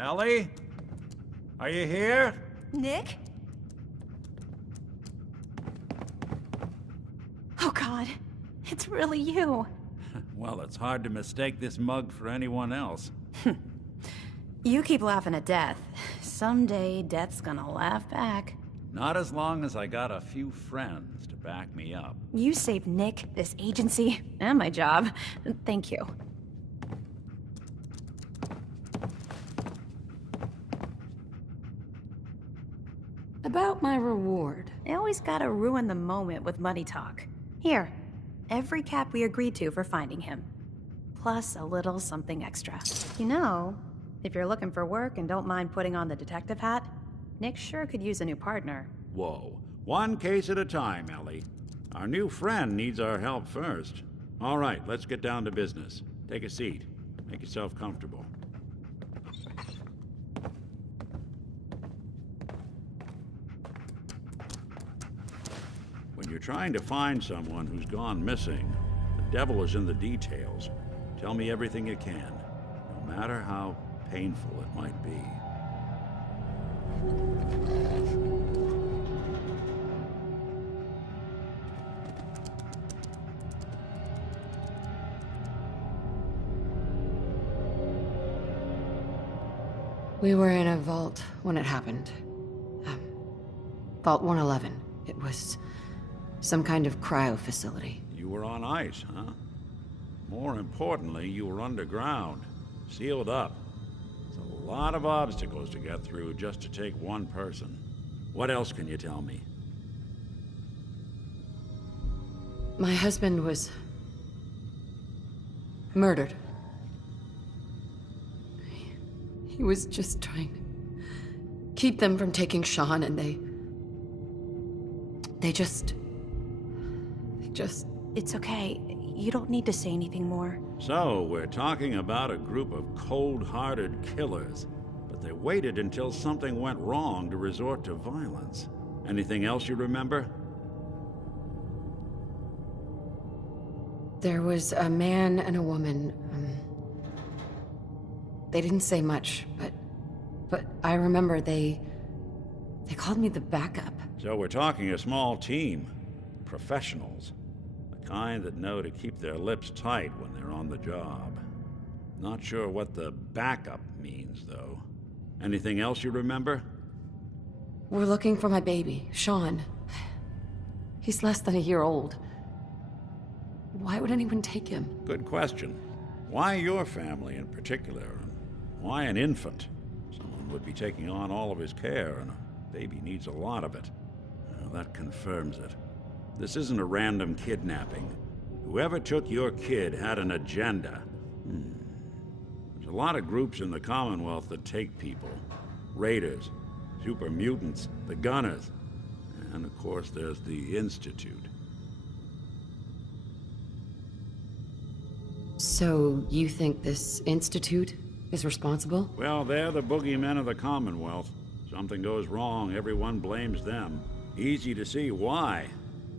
Ellie? Are you here? Nick? Oh God, it's really you. Well, it's hard to mistake this mug for anyone else. You keep laughing at death. Someday, death's gonna laugh back. Not as long as I got a few friends to back me up. You saved Nick, this agency, and my job. Thank you. About my reward. I always gotta ruin the moment with money talk. Here, every cap we agreed to for finding him. Plus a little something extra. You know, if you're looking for work and don't mind putting on the detective hat, Nick sure could use a new partner. Whoa. One case at a time, Ellie. Our new friend needs our help first. All right, let's get down to business. Take a seat. Make yourself comfortable. When you're trying to find someone who's gone missing, the devil is in the details. Tell me everything you can, no matter how painful it might be. We were in a vault when it happened. Vault 111. It was some kind of cryo facility. You were on ice, huh? More importantly, you were underground, sealed up. It's a lot of obstacles to get through just to take one person. What else can you tell me? My husband was murdered. He was just trying to keep them from taking Sean, and they just... It's okay. You don't need to say anything more. So, we're talking about a group of cold-hearted killers, but they waited until something went wrong to resort to violence. Anything else you remember? There was a man and a woman. They didn't say much, but I remember they called me the backup. So we're talking a small team. Professionals. The kind that know to keep their lips tight when they're on the job. Not sure what the backup means, though. Anything else you remember? We're looking for my baby, Sean. He's less than a year old. Why would anyone take him? Good question. Why your family in particular? And why an infant? Someone would be taking on all of his care, and a baby needs a lot of it. Well, that confirms it. This isn't a random kidnapping. Whoever took your kid had an agenda. There's a lot of groups in the Commonwealth that take people. Raiders, super mutants, the Gunners, and of course there's the Institute. So, you think this institute is responsible? Well, they're the boogeymen of the Commonwealth. Something goes wrong, everyone blames them. Easy to see why.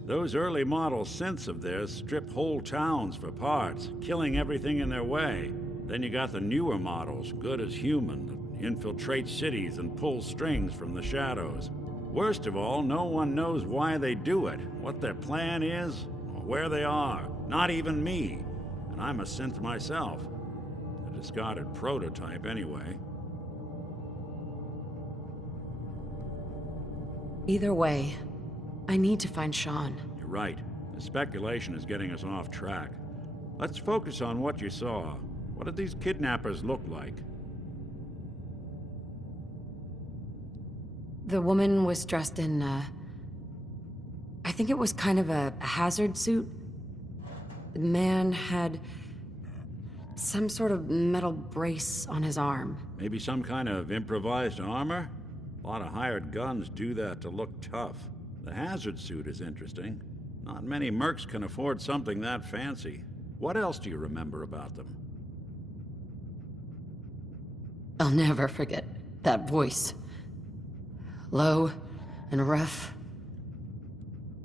Those early model synths of theirs strip whole towns for parts, killing everything in their way. Then you got the newer models, good as human, that infiltrate cities and pull strings from the shadows. Worst of all, no one knows why they do it, what their plan is, or where they are. Not even me. And I'm a synth myself. A discarded prototype, anyway. Either way, I need to find Sean. You're right. The speculation is getting us off track. Let's focus on what you saw. What did these kidnappers look like? The woman was dressed in, I think it was kind of a hazard suit. The man had some sort of metal brace on his arm. Maybe some kind of improvised armor? A lot of hired guns do that to look tough. The hazard suit is interesting. Not many mercs can afford something that fancy. What else do you remember about them? I'll never forget that voice. Low and rough.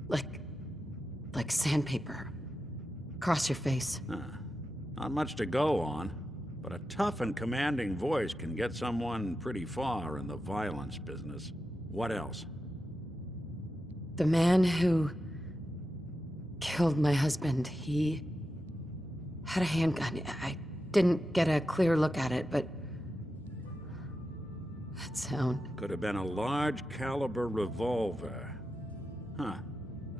Like sandpaper. Across your face. Not much to go on, but a tough and commanding voice can get someone pretty far in the violence business. What else? The man who killed my husband, he had a handgun. I didn't get a clear look at it, but that sound. Could have been a large caliber revolver. Huh.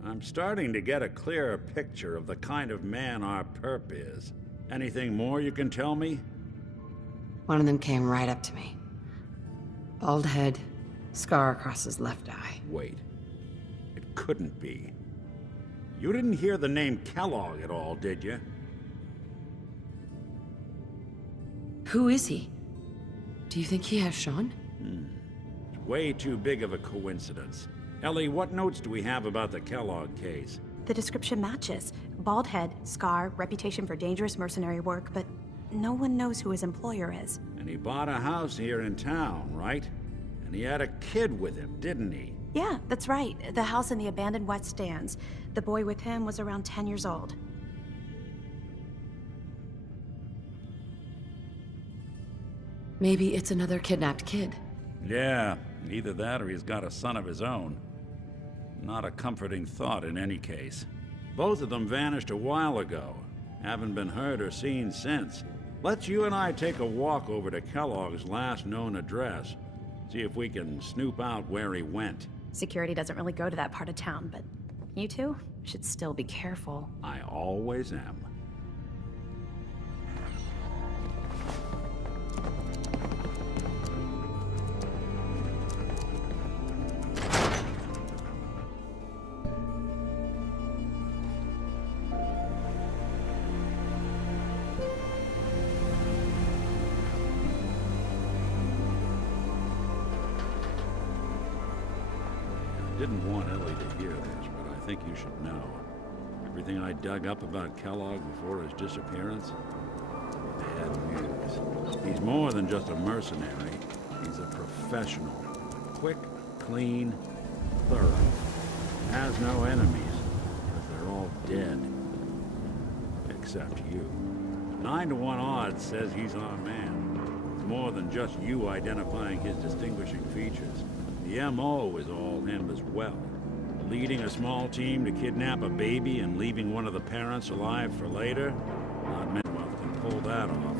I'm starting to get a clearer picture of the kind of man our perp is. Anything more you can tell me? One of them came right up to me. Bald head, scar across his left eye. Wait. It couldn't be. You didn't hear the name Kellogg at all, did you? Who is he? Do you think he has Sean? It's way too big of a coincidence. Ellie, what notes do we have about the Kellogg case? The description matches. Bald head, scar, reputation for dangerous mercenary work, but no one knows who his employer is. And he bought a house here in town, right? And he had a kid with him, didn't he? Yeah, that's right. The house in the abandoned West Stands. The boy with him was around 10 years old. Maybe it's another kidnapped kid. Yeah, either that or he's got a son of his own. Not a comforting thought in any case. Both of them vanished a while ago. Haven't been heard or seen since. Let's you and I take a walk over to Kellogg's last known address. See if we can snoop out where he went. Security doesn't really go to that part of town, but you two should still be careful. I always am. Didn't want Ellie to hear this, but I think you should know. Everything I dug up about Kellogg before his disappearance? Bad news. He's more than just a mercenary. He's a professional. Quick, clean, thorough. Has no enemies, because they're all dead. Except you. 9 to 1 odds says he's our man. It's more than just you identifying his distinguishing features. The M.O. is all him as well. Leading a small team to kidnap a baby and leaving one of the parents alive for later? Not many can pull that off.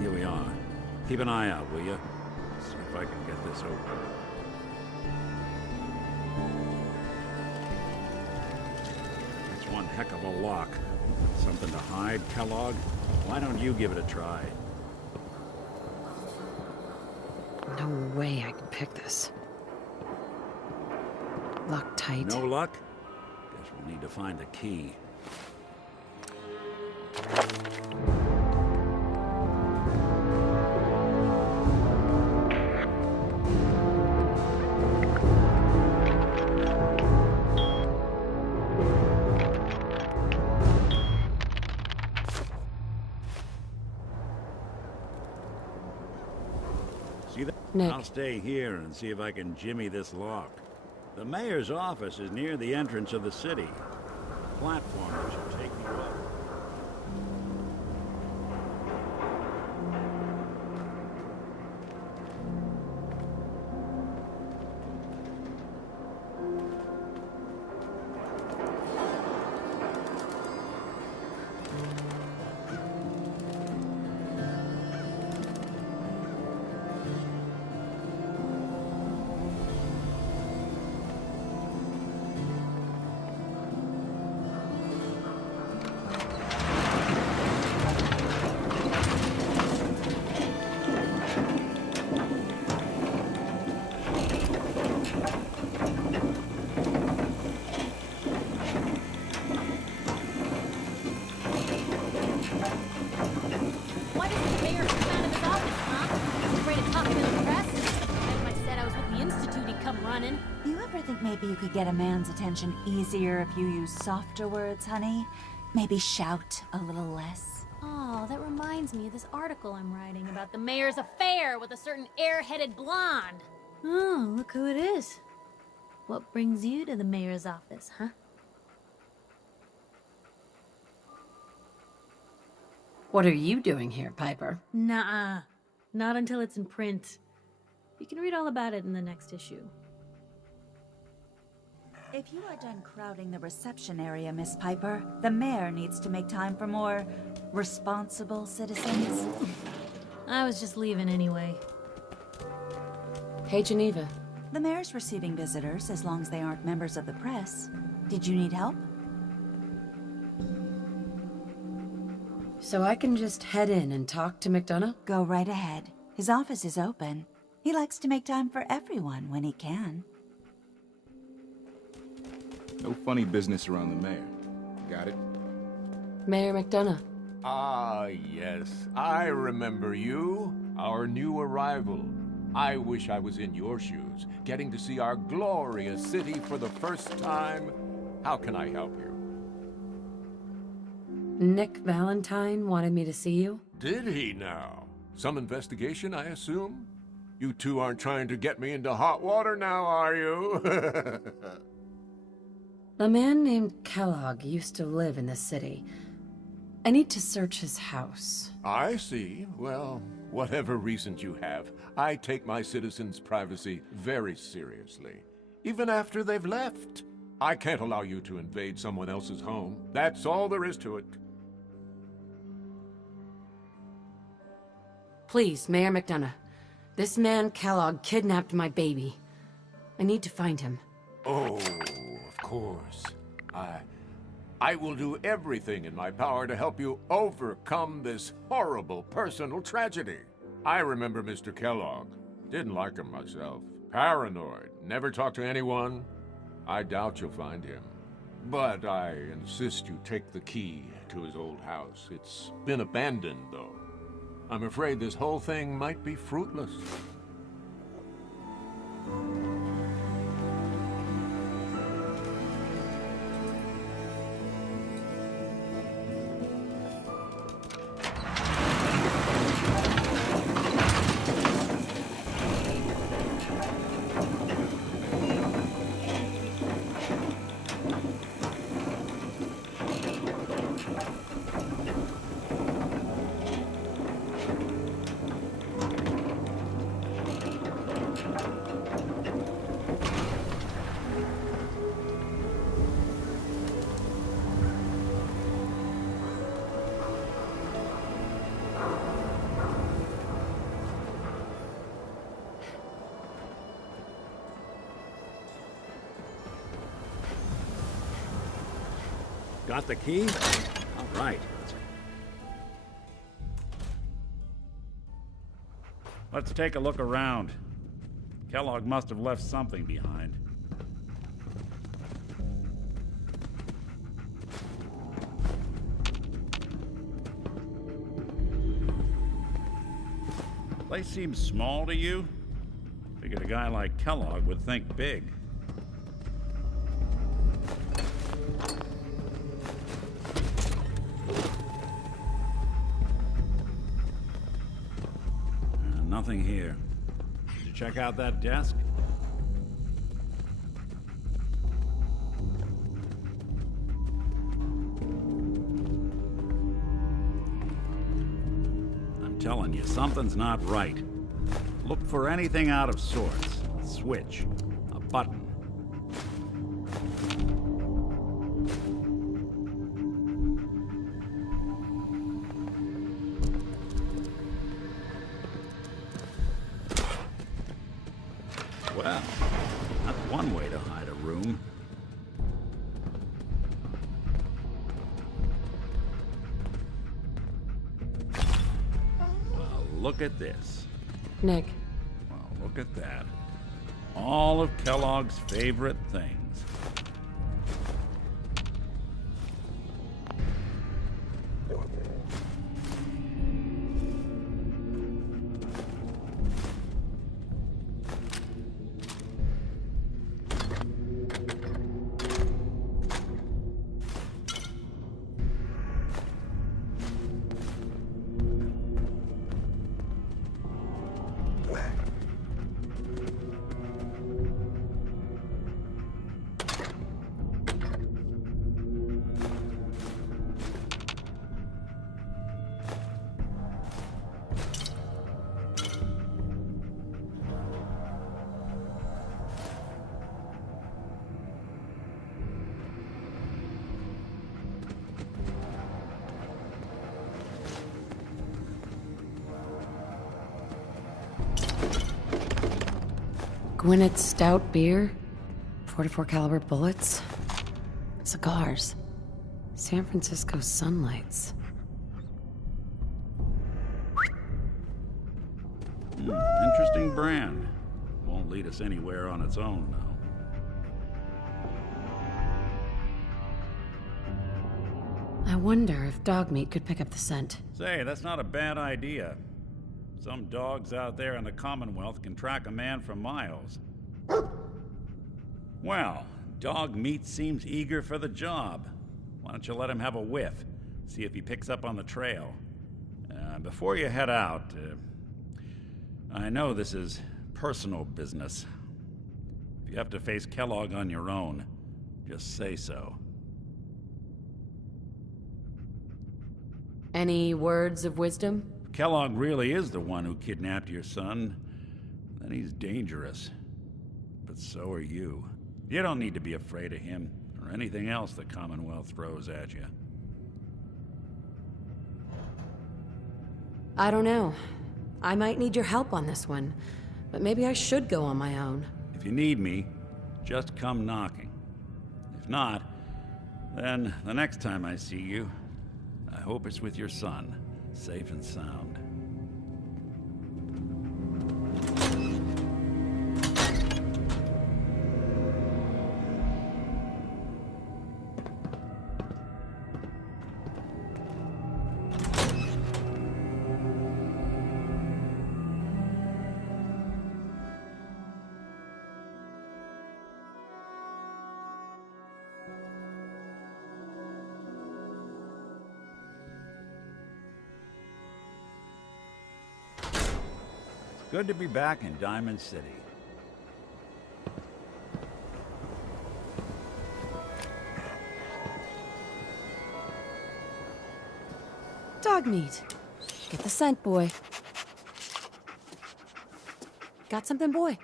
Here we are. Keep an eye out, will you? See if I can get this open. That's one heck of a lock. Something to hide, Kellogg? Why don't you give it a try? No way I can pick this. Locked tight. No luck? Guess we'll need to find the key. See that? Nick. I'll stay here and see if I can jimmy this lock. The mayor's office is near the entrance of the city. Platform that should take you up. Why doesn't the mayor come out of his office, huh? He's afraid to talk to the press? If I said I was with the Institute, he'd come running. You ever think maybe you could get a man's attention easier if you use softer words, honey? Maybe shout a little less? Oh, that reminds me of this article I'm writing about the mayor's affair with a certain airheaded blonde. Oh, look who it is. What brings you to the mayor's office, huh? What are you doing here, Piper? Nuh-uh. Not until it's in print. You can read all about it in the next issue. If you are done crowding the reception area, Miss Piper, the mayor needs to make time for more responsible citizens. I was just leaving anyway. Hey, Geneva. The mayor's receiving visitors as long as they aren't members of the press. Did you need help? So I can just head in and talk to McDonough? Go right ahead. His office is open. He likes to make time for everyone when he can. No funny business around the mayor. Got it? Mayor McDonough. Ah, yes. I remember you. Our new arrival. I wish I was in your shoes, getting to see our glorious city for the first time. How can I help you? Nick Valentine wanted me to see you? Did he now? Some investigation, I assume? You two aren't trying to get me into hot water now, are you? A man named Kellogg used to live in this city. I need to search his house. I see. Well, whatever reasons you have, I take my citizens' privacy very seriously. Even after they've left. I can't allow you to invade someone else's home. That's all there is to it. Please, Mayor McDonough. This man Kellogg kidnapped my baby. I need to find him. Oh, of course. I will do everything in my power to help you overcome this horrible personal tragedy. I remember Mr. Kellogg. Didn't like him myself. Paranoid. Never talked to anyone. I doubt you'll find him. But I insist you take the key to his old house. It's been abandoned, though. I'm afraid this whole thing might be fruitless. Got the key? All right. Let's take a look around. Kellogg must have left something behind. Place seems small to you? Figured a guy like Kellogg would think big. Nothing here. Did you check out that desk? I'm telling you, something's not right. Look for anything out of sorts. A switch, a button. Well, that's one way to hide a room. Well, look at this. Nick. Well, look at that. All of Kellogg's favorite things. Gwinnett Stout beer, 44 caliber bullets, cigars, San Francisco sunlights. Interesting brand. Won't lead us anywhere on its own, though. I wonder if dog meat could pick up the scent. Say, that's not a bad idea. Some dogs out there in the Commonwealth can track a man for miles. Well, dog meat seems eager for the job. Why don't you let him have a whiff? See if he picks up on the trail. Before you head out, I know this is personal business. If you have to face Kellogg on your own, just say so. Any words of wisdom? If Kellogg really is the one who kidnapped your son, then he's dangerous. But so are you. You don't need to be afraid of him, or anything else the Commonwealth throws at you. I don't know. I might need your help on this one, but maybe I should go on my own. If you need me, just come knocking. If not, then the next time I see you, I hope it's with your son, safe and sound. Good to be back in Diamond City. Dog meat. Get the scent, boy. Got something, boy?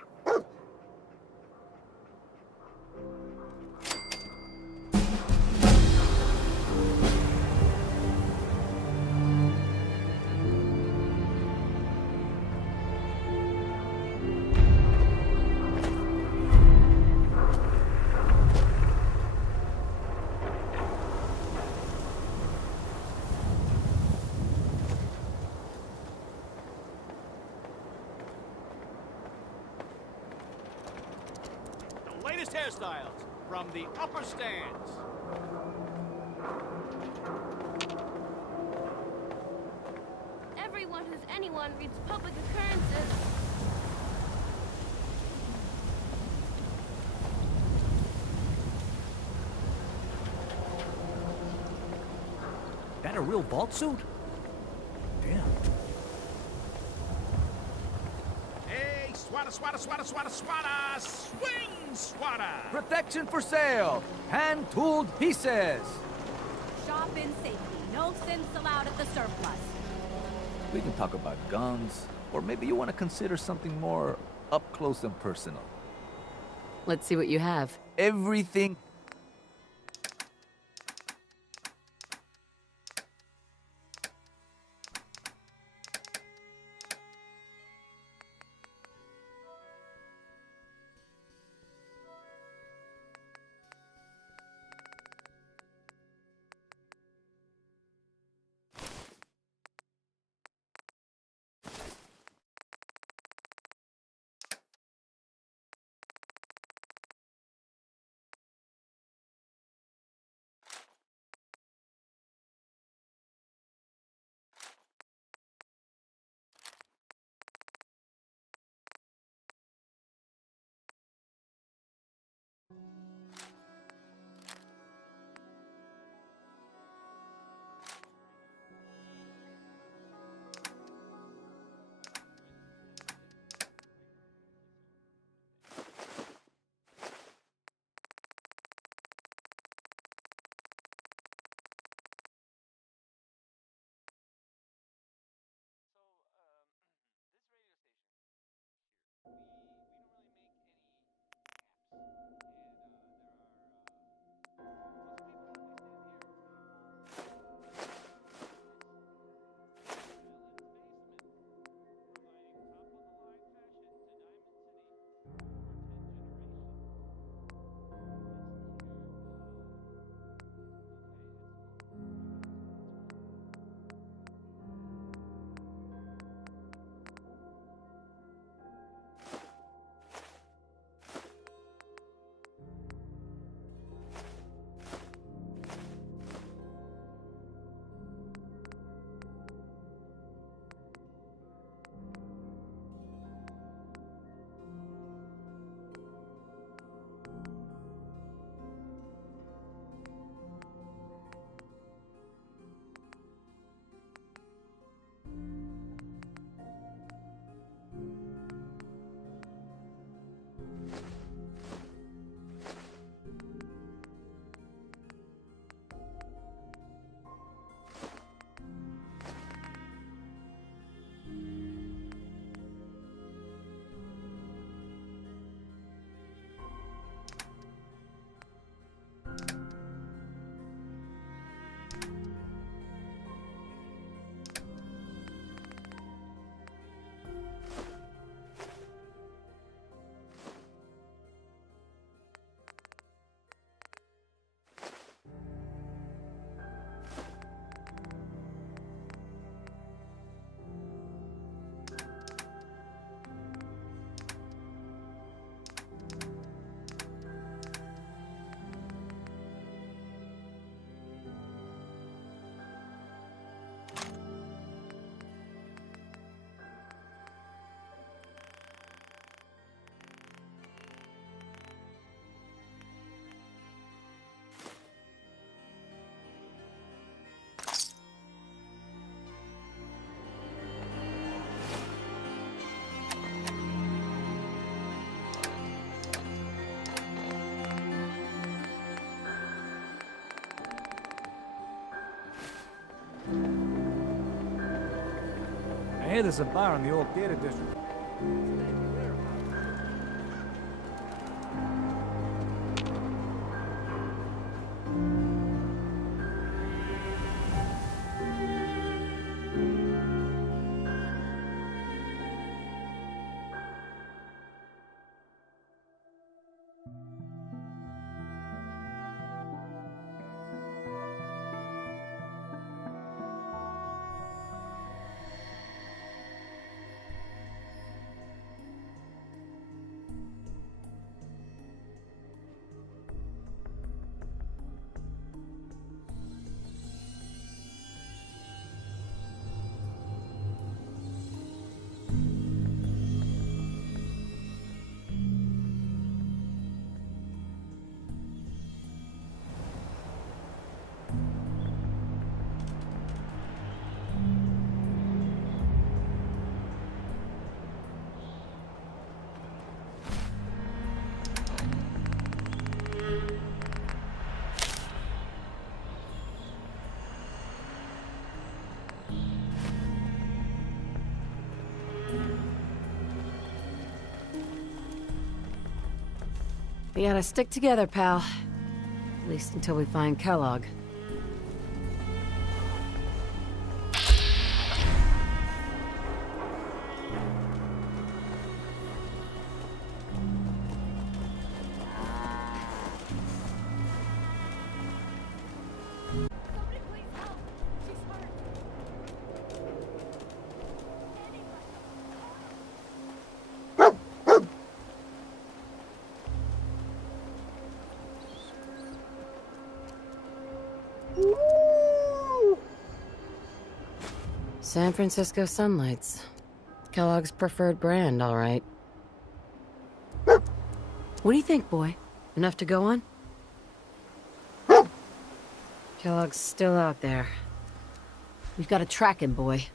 Latest hairstyles from the upper stands. Everyone who's anyone reads public occurrences. That a real vault suit? Damn. Hey, swatter, swatter, swatter, swatter, swatter! Swing, swatter! Protection for sale! Hand-tooled pieces! Shop in safety. No sins allowed at the surplus. We can talk about guns, or maybe you want to consider something more up close and personal. Let's see what you have. Everything hear there's a bar in the old theater district. We gotta stick together, pal. At least until we find Kellogg. San Francisco Sunlights. Kellogg's preferred brand, all right. What do you think, boy? Enough to go on? Kellogg's still out there. We've got to track him, boy.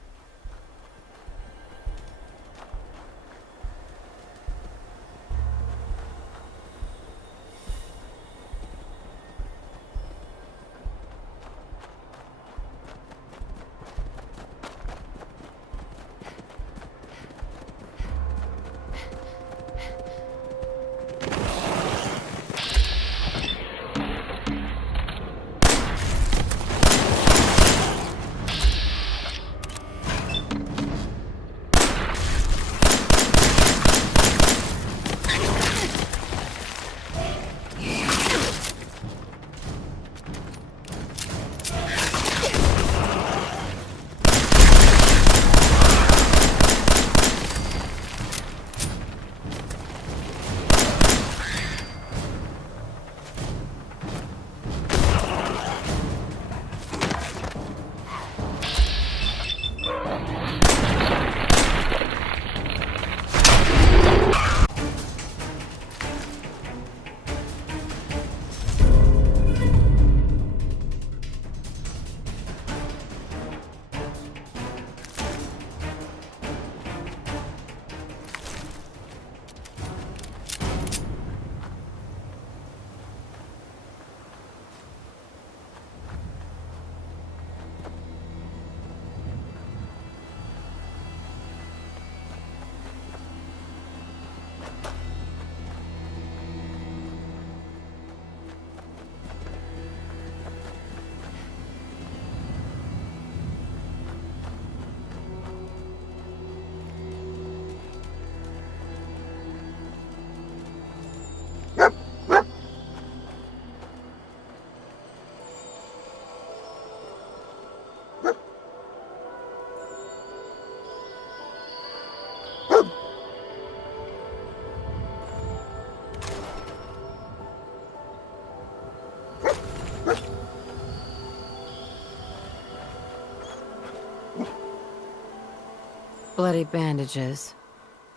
Bloody bandages.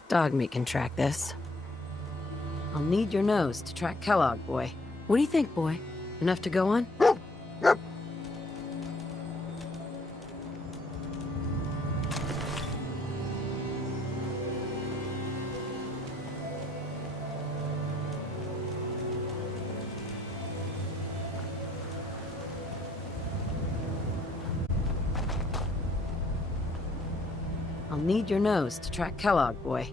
Dog meat can track this. I'll need your nose to track Kellogg, boy. What do you think, boy? Enough to go on? I'll I'll need your nose to track Kellogg, boy.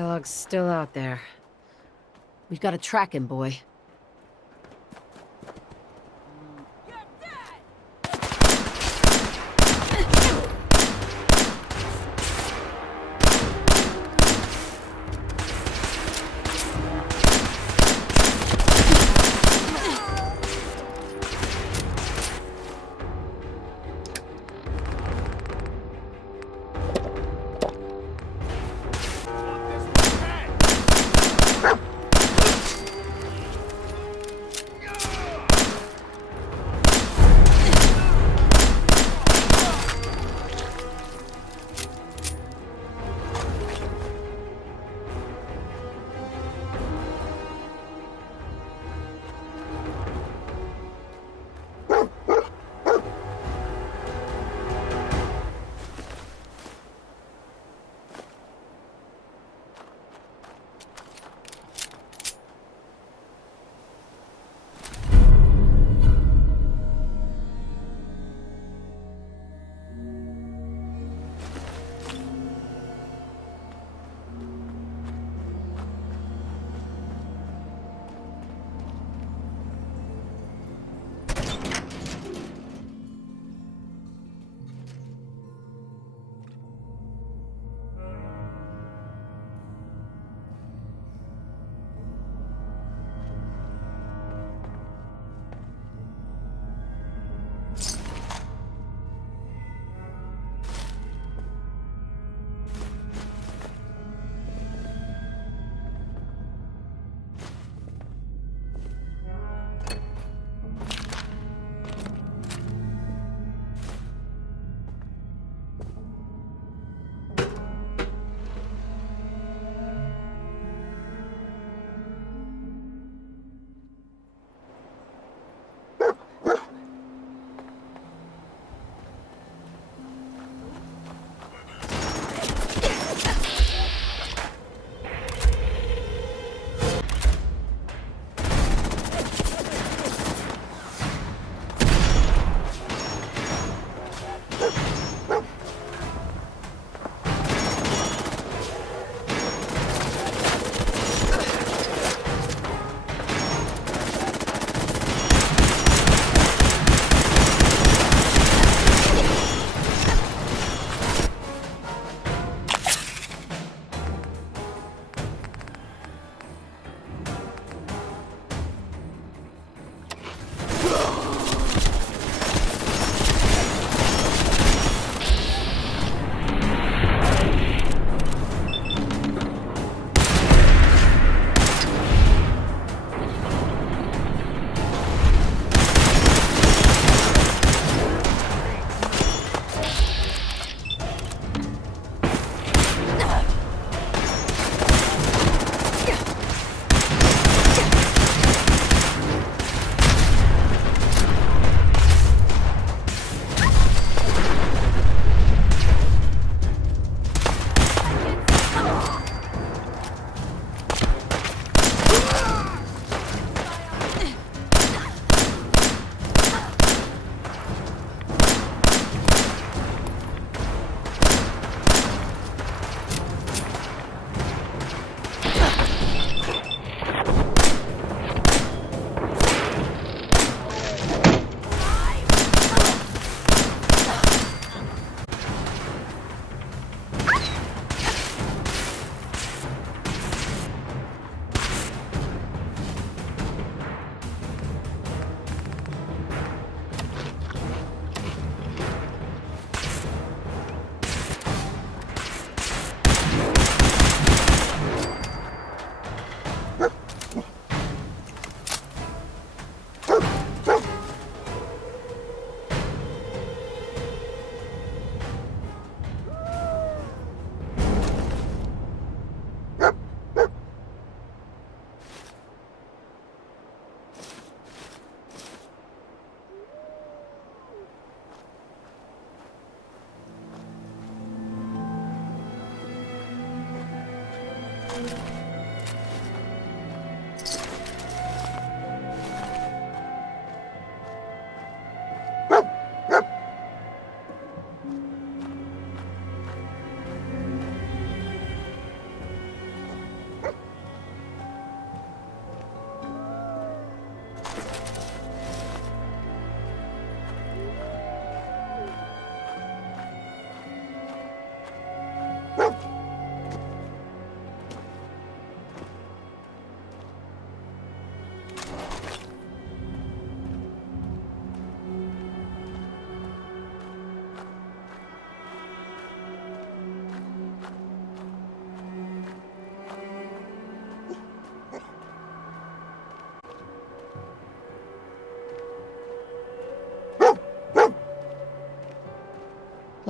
Kellogg's still out there. We've got to track him, boy.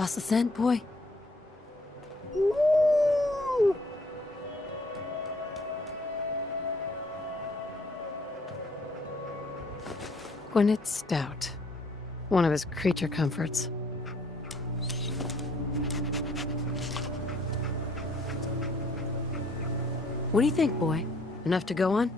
Lost the scent, boy? Gwinnett Stout. One of his creature comforts. What do you think, boy? Enough to go on?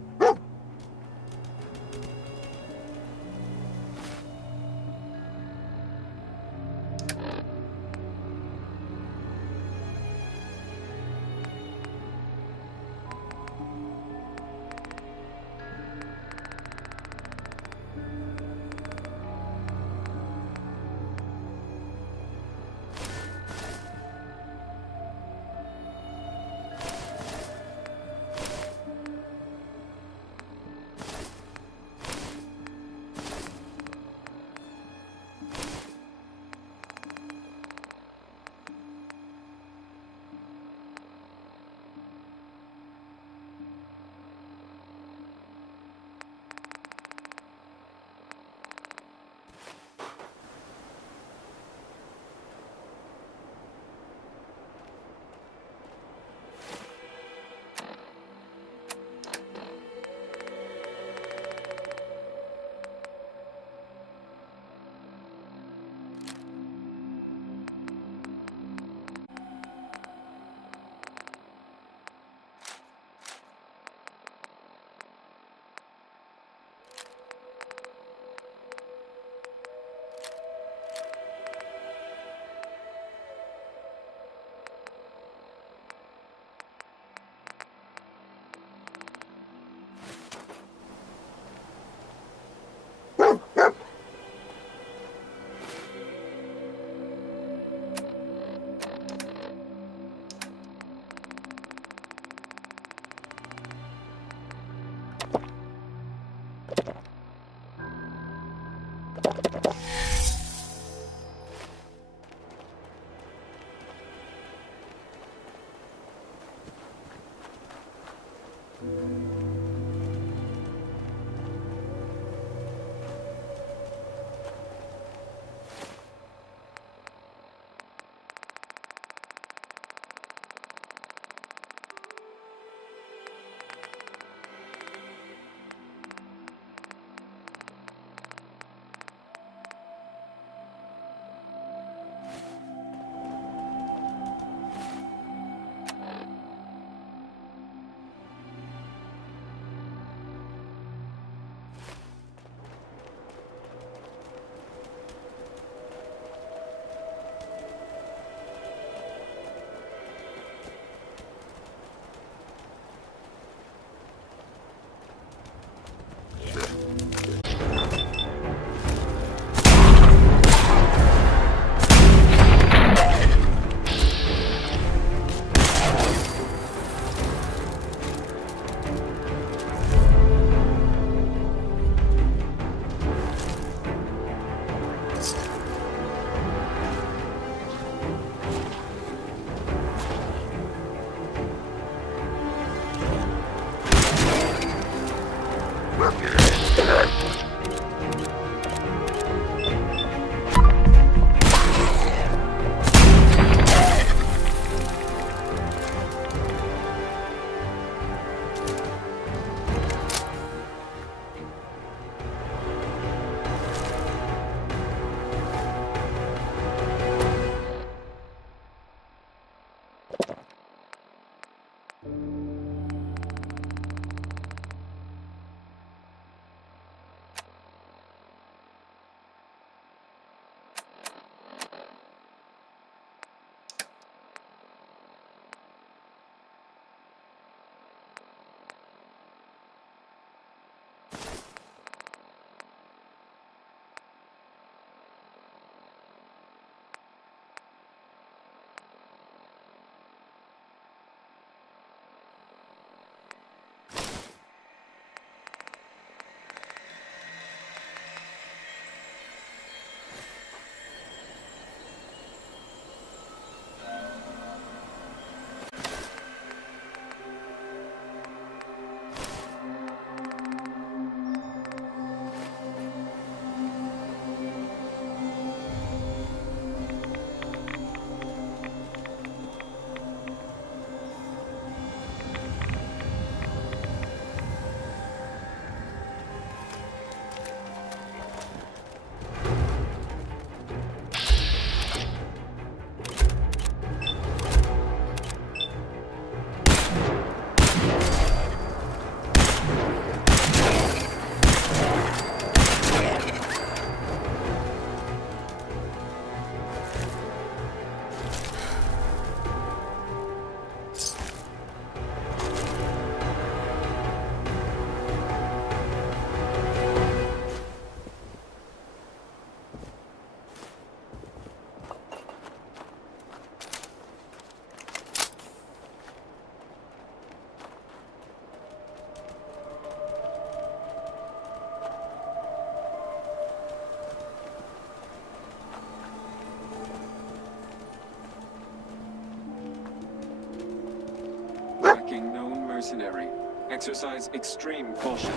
mercenary. Exercise extreme caution.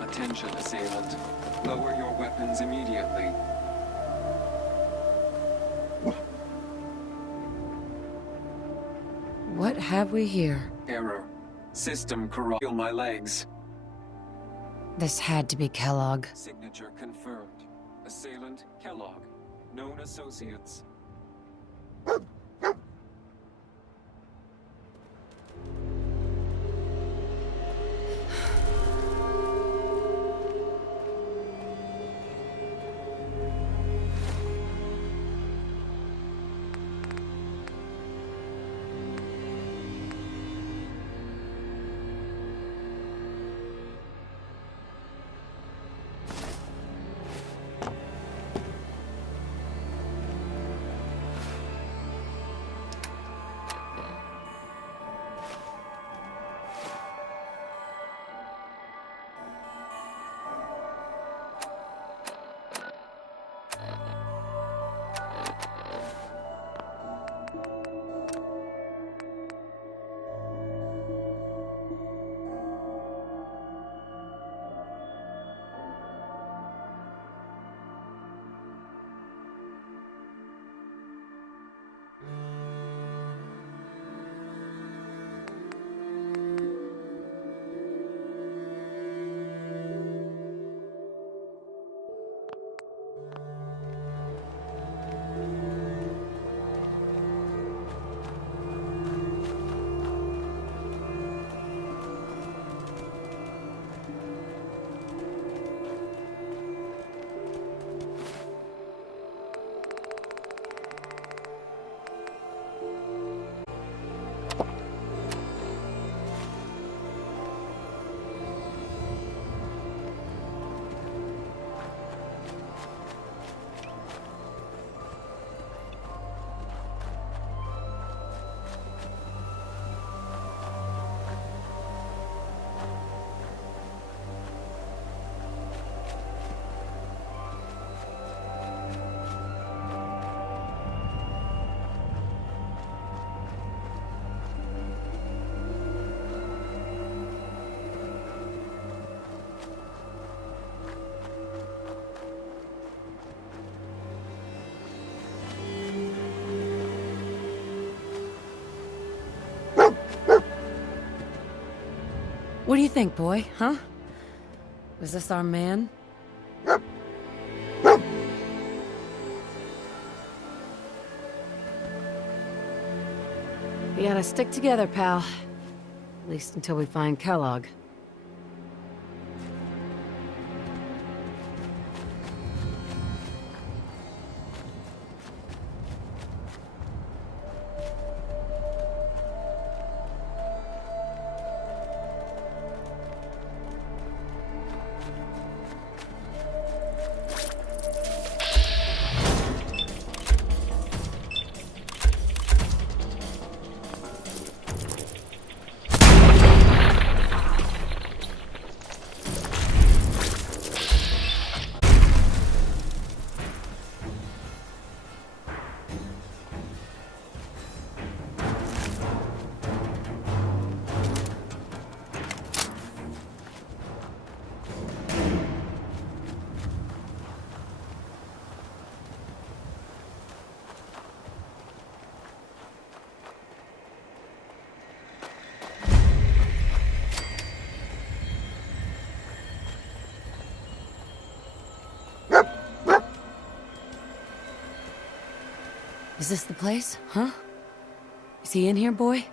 Attention, assailant. Lower your weapons immediately. What have we here? Error. System corrupt. Feel my legs. This had to be Kellogg. Signature confirmed. Assailant Kellogg. Known associates. What do you think, boy? Huh? Was this our man? We gotta stick together, pal. At least until we find Kellogg. Is this the place, huh? Is he in here, boy?